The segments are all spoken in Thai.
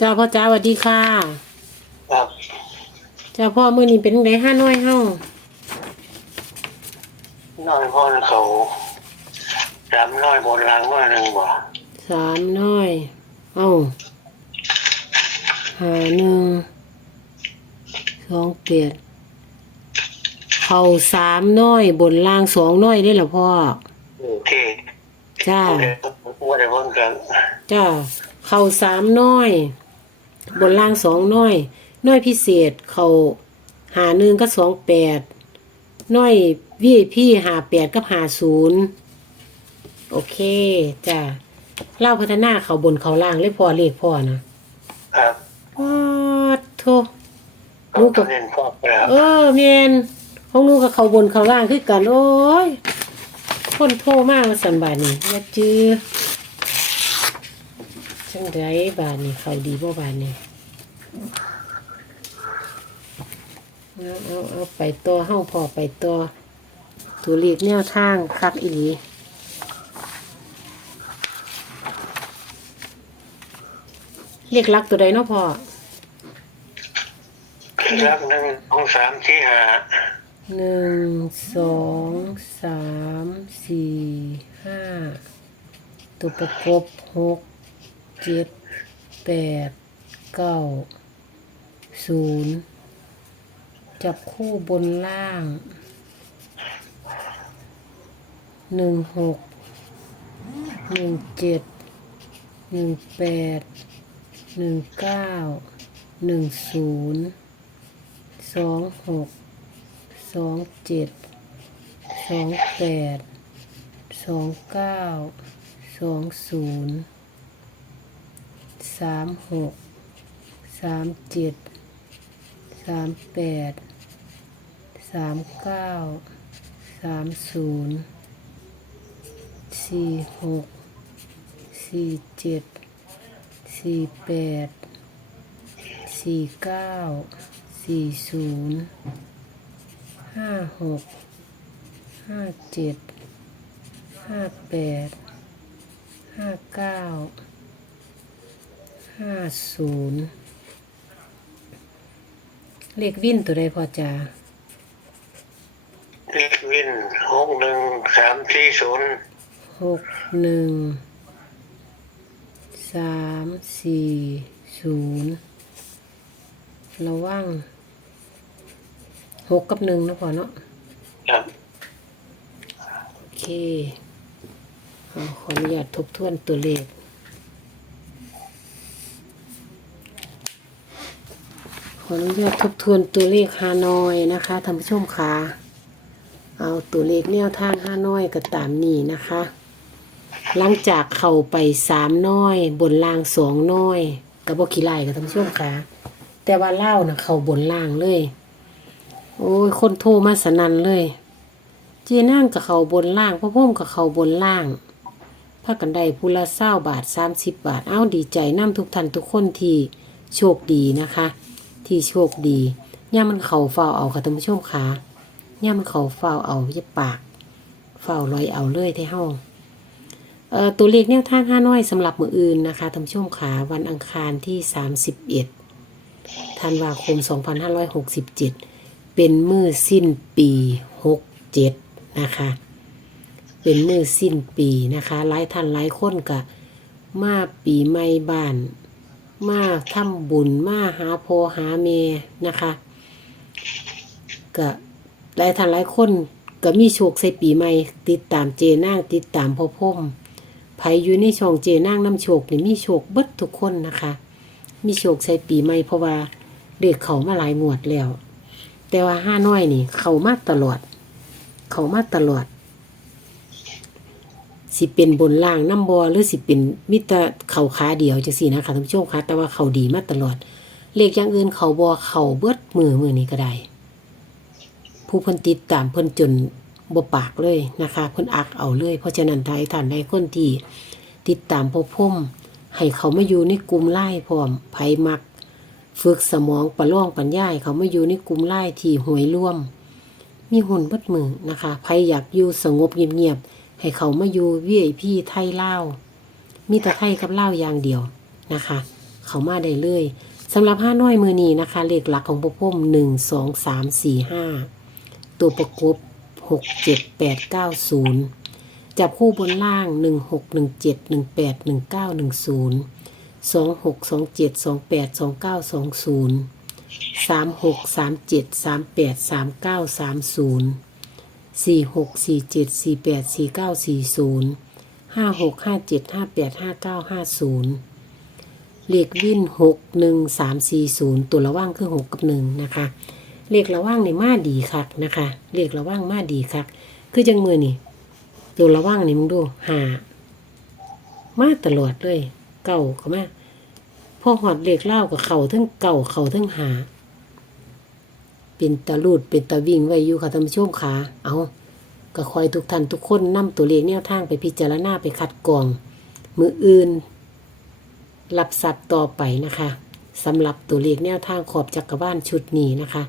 จ้าพ่อจ้าสวัสดีค่ะครับจ้าพ่อมื้อนี้เป็นไดห้าน้อยเฮาน้อยพ่อนะเขาจำน้อยบนรางน้อยหนึ่งบ่สามน้อย เอ้าหาหนึ่งสองเปียดเข่าสามน้อยบนล่างสองน้อยได้เหรอพ่อโอเคจ้าว่าได้เพิ่งกันจ้าเข่าสามน้อย บนล่างสองน้อย น้อยพิเศษเข่าหาหนึ่งก็สองแปดน้อยวีพี่หาแปดกับหาศูนย์โอเคจ้าเล่าพัฒนาเขาบนเขาล่างเลยพอเลขพ่อนะครับพอดโทลูกก็เห็นพ่อไปแล้วเออเมนของหนูกับเขาบนเขาล่างคือกัน โอ้ยคนโทรมากมาสันบาทนี่มาจื้อ จังไดบาทนี่เขาดีบ่บาทนี่เอาเอาเอาไปตัวเฮ้าพอไปตัวตัวเลขแนวทางคักอีหลีเรียกลักตัวใดเนาะพ่อรักหนึ่งสองสามที่หาหนึ่งสองสามสี่ห้าตัวประกบหก เจ็ดแปดเก้าศูนย์จับคู่บนล่างหนึ่งหกหนึ่งเจ็ดหนึ่งแปดหนึ่งเก้าหนึ่งศูนย์สองหกสองเจ็ดสองแปดสองเก้าสองศูนย์ สามหกสามเจ็ดสามแปดสามเก้าสามศูนย์สี่หกสี่เจ็ดสี่แปดสี่เก้าสี่ศูนย์ห้าหกห้าเจ็ดห้าแปดห้าเก้า ห้าศูนย์เลขวิ่นตัวใดพอจ้าเลขวินหกหนึ่งสามที่ศูนย์หกหนึ่งสามสี่ศูนย์ระวังหกกับหนึ่งนะพอเนาะครับโอเคเอาขออนุญาตทบทวนตัวเลข ขออนุญาตทบทวนตัวเลขฮานอยนะคะท่านผู้ชมคะเอาตัวเลขแนวทางฮานอยก็ตามนี้นะคะ หลังจากเข้าไปสามน้อย บนล่างสองน้อยกับบกีไลกับท่านผู้ชมคะแต่ว่าเล่านะเข้าบนล่างเลย โอ้ยคนโทรมาสนันเลย เจนั่งกับเข่าบนล่างพ่อพ่มกับเข่าบนล่างพากันได้พูละเศร้าบาทสามสิบบาทเอ้าดีใจน้ำทุกท่านทุกคนที่โชคดีนะคะ ที่โชคดีย่ามันเขาเฝ้าเอาค่ะท่านผู้ชมค่ะย่ามันเขาเฝ้าเอาอย่าปากเฝ้าลอยเอาเลยที่ห้องเอ่อตัวเลขแนวทางห้าน้อยสำหรับมืออื่นนะคะท่านผู้ชมค่ะวันอังคารที่ 31ธันวาคม 2567 เป็นมือสิ้นปีหกเจ็ดนะคะ เป็นมือสิ้นปีนะคะหลายท่านหลายคนกะมาปีใหม่บ้าน มาทำบุญมาหาพอหาเมนะคะกะหลายท่านหลายคนก็มีโชคใส่ปีใหม่ ติดตามเจนางติดตามพ่อพ่มไผอยู่ในช่องเจนางน้ำโชคนี่มีโชคเบิดทุกคนนะคะ มีโชคใส่ปีใหม่เพราะว่าเด็กเขามาหลายหมวดแล้ว แต่ว่าห้าน้อยนี่ เขามาตลอด เขามาตลอด สิเป็นบนล่างน้ำบอหรือสิเป็นมิตรเข่าขาเดียวจะสินะคะท่านผู้ชมคะแต่ว่าเขาดีมาตลอด เลขอย่างอื่นเขาบอเขาเบิดมือมือนี้ก็ได้ ผู้เพิ่นติดตามเพิ่นจนบปากเลยนะคะเพิ่นอักเอาเลย เพราะฉะนั้นทยท่านใดคนที่ติดตามพ่อพ่มให้เขามาอยู่ในกลุ่มไล่พร้อมไผมัก ฝึกสมองประล่องปัญญาเขามาอยู่ในกลุ่มไล่ที่หวยร่วม มีหุ่นเบัดมือนะคะใครอยากอยู่สงบเงียบๆ ให้เขามาอยู่วีไอพีไทยเล่ามีแต่ไทยกับเล่าอย่างเดียวนะคะ เขามาได้เลยสำหรับห้าน้อยมือนี้นะคะ เลขหลักของพ่อพ่มหนึ่งสองสามสี่ห้าตัวประกบหกเจ็ดแปดเก้าศูนย์จับคู่บนล่างหนึ่งหกหนึ่งเจ็ดหนึ่งแปดหนึ่งเก้าหนึ่งศูนย์สองหกสองเจ็ดสองแปดสองเก้าสองศูนย์สามหกสามเจ็ดสามแปดสามเก้าสามศูนย์ สี่หกสี่เจ็ดสี่แปดสี่เก้าสี่ศูนย์ห้าหกห้าเจ็ดห้าแปดห้าเก้าห้าศูนย์เลขวิ่นหกหนึ่งสามสี่ศูนย์ตัวระว่างคือหกกับหนึ่งนะคะเลขระว่างในมาดีคักนะคะเลขระว่างมาดีคัก คือจังมือนี่ตัวระว่างนี่มึงดูหามาตลอดเลย เก่าเขามาพ่อหอดเลขเล่ากับเขาทั้งเก่าเขาทั้งหา เป็นตะลูดเป็นตะวิ่งไว้อยู่ค่ะท่านผู้ชมขาเอาก็คอยทุกท่านทุกคนนำตัวเลขแนวทางไปพิจารณาไปคัดกรอง มืออื่น รับทรัพย์ต่อไปนะคะสำหรับตัวเลขแนวทางขอบจักรวาลชุดนี้นะคะ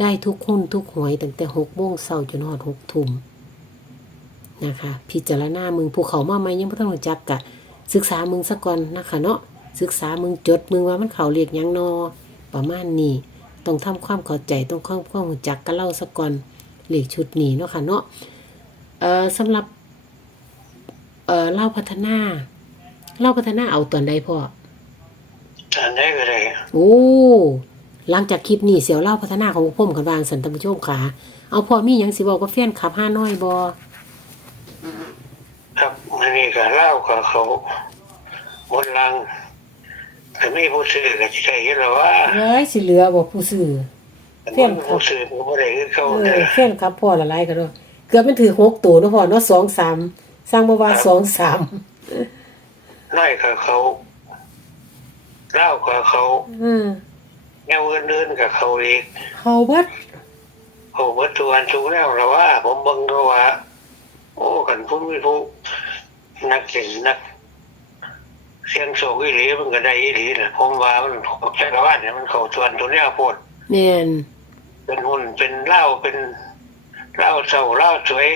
ได้ทุกหุ้นทุกหวยตั้งแต่หกโมงเช้าจนหอดหกทุ่มนะคะ พิจารณามึงภูเขามาไหมยังไม่ต้องจักกะ ศึกษามึงซะก่อนนะคะเนาะศึกษามึงจดมึงว่ามันเขาเรียกยังนอประมาณนี้ ต้องทำความเข้าใจต้องความความรู้จักกันเล่าซะก่อนเลขชุดนี้เนาะค่ะเนาะเอ่อสำหรับเอ่อเล่าพัฒนาเล่าพัฒนาเอาตอนใดพ่ออันนี้ก็ได้โอ้หลังจากคลิปนี้เสียวเล่าพัฒนาของพ่มกันวางสันตมชมขาเอาพอมีหยังสิบอกก็แฟนขับห้าน้อยบอครับมันนี่ก็เล่ากับเขาบนลัง แต่ไม่ผู้ซื้อก็ใช่หรอว่าเฮ้ยสิเหลือบอกผู้ซื้อ เพี้ยนครับ ผู้ซื้อผู้ใดคือเขาเอเนี่อยแฟนขับพ่อละลายกันด้วยเกือบเป็นถือหกตัวเนาะพ่อเนาะสองสามสร้างมาว่าสองสามน้อยกับเขาเล่ากับเขาอืมแนวเดินๆกับเขาอีกเขาวัดโอ้เมื่อตัวอันสูงแล้วเราว่า ผมเบังดูว่า โอ้กันผู้มีผู้นักเสียงนัก เสียงโศกอีหลีมันก็ได้อีหลีนะผมว่ามันแค่ว่าเนี่ยมันเขาส่วนตัวเนี้ยโพดแน่นเป็นหุ่นเป็นเหล้าเป็นเหล้าเศร้าเหล้าสวย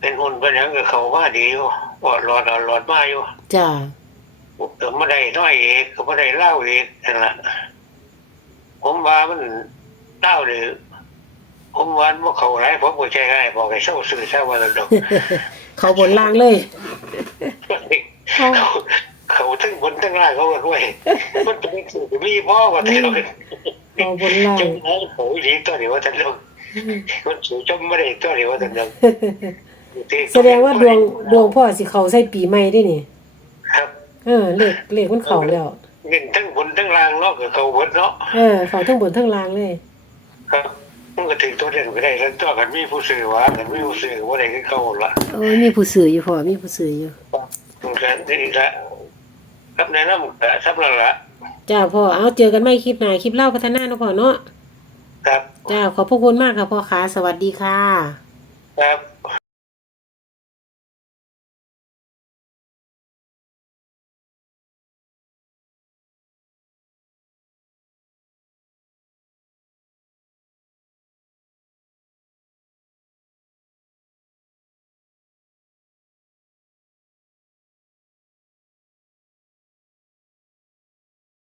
เป็นหุ่นเป็นอย่างกับเขาว่าดีอยู่ออดหลอดออดหลอดมาอยู่จ้าเออไม่ได้น้อยเอกก็ไม่ได้เหล้าเอกนั่นแหละผมว่ามันเหล้าหรือผมว่าว่าเขาไรผมก็ใจง่ายบอกให้เศร้าสื่อเศร้าว่าแล้วดอกเขาบนล่างเลย ทั้งบนทั้งล่างเขากันด้วยมันจะมีสื่อมีพ่อว่าแต่เราเขาบนล่างจงนั้นโอ้ยดีตัวเดียวว่าแต่เรามันสูจมไม่ได้ตัวเดียวว่าแต่เราแสดงว่าดวงดวงพ่อสิเขาใส่ปีใหม่ได้นี่ครับ เออเลขเลขมันเขาแล้วเงินทั้งบนทั้งล่างเนาะกับเขาบนเนาะเออเขาทั้งบนทั้งล่างเลย ครับมันก็ถึงตัวเด่นก็ได้แล้วตัวกันมีผู้สื่อว่ากันมีผู้สื่อว่าอะไรก็เขาละโอ้ยมีผู้สื่ออยู่พ่อมีผู้สื่ออยู่มันกันนี่ละ ครับแนะนำกับสับละละจ้าพ่อเอาเจอกันไม่คลิปหน้าคลิปเล่าพัฒนาเนาะพ่อเนาะครับจ้าขอบพระคุณมากค่ะพ่อขาสวัสดีค่ะ ครับ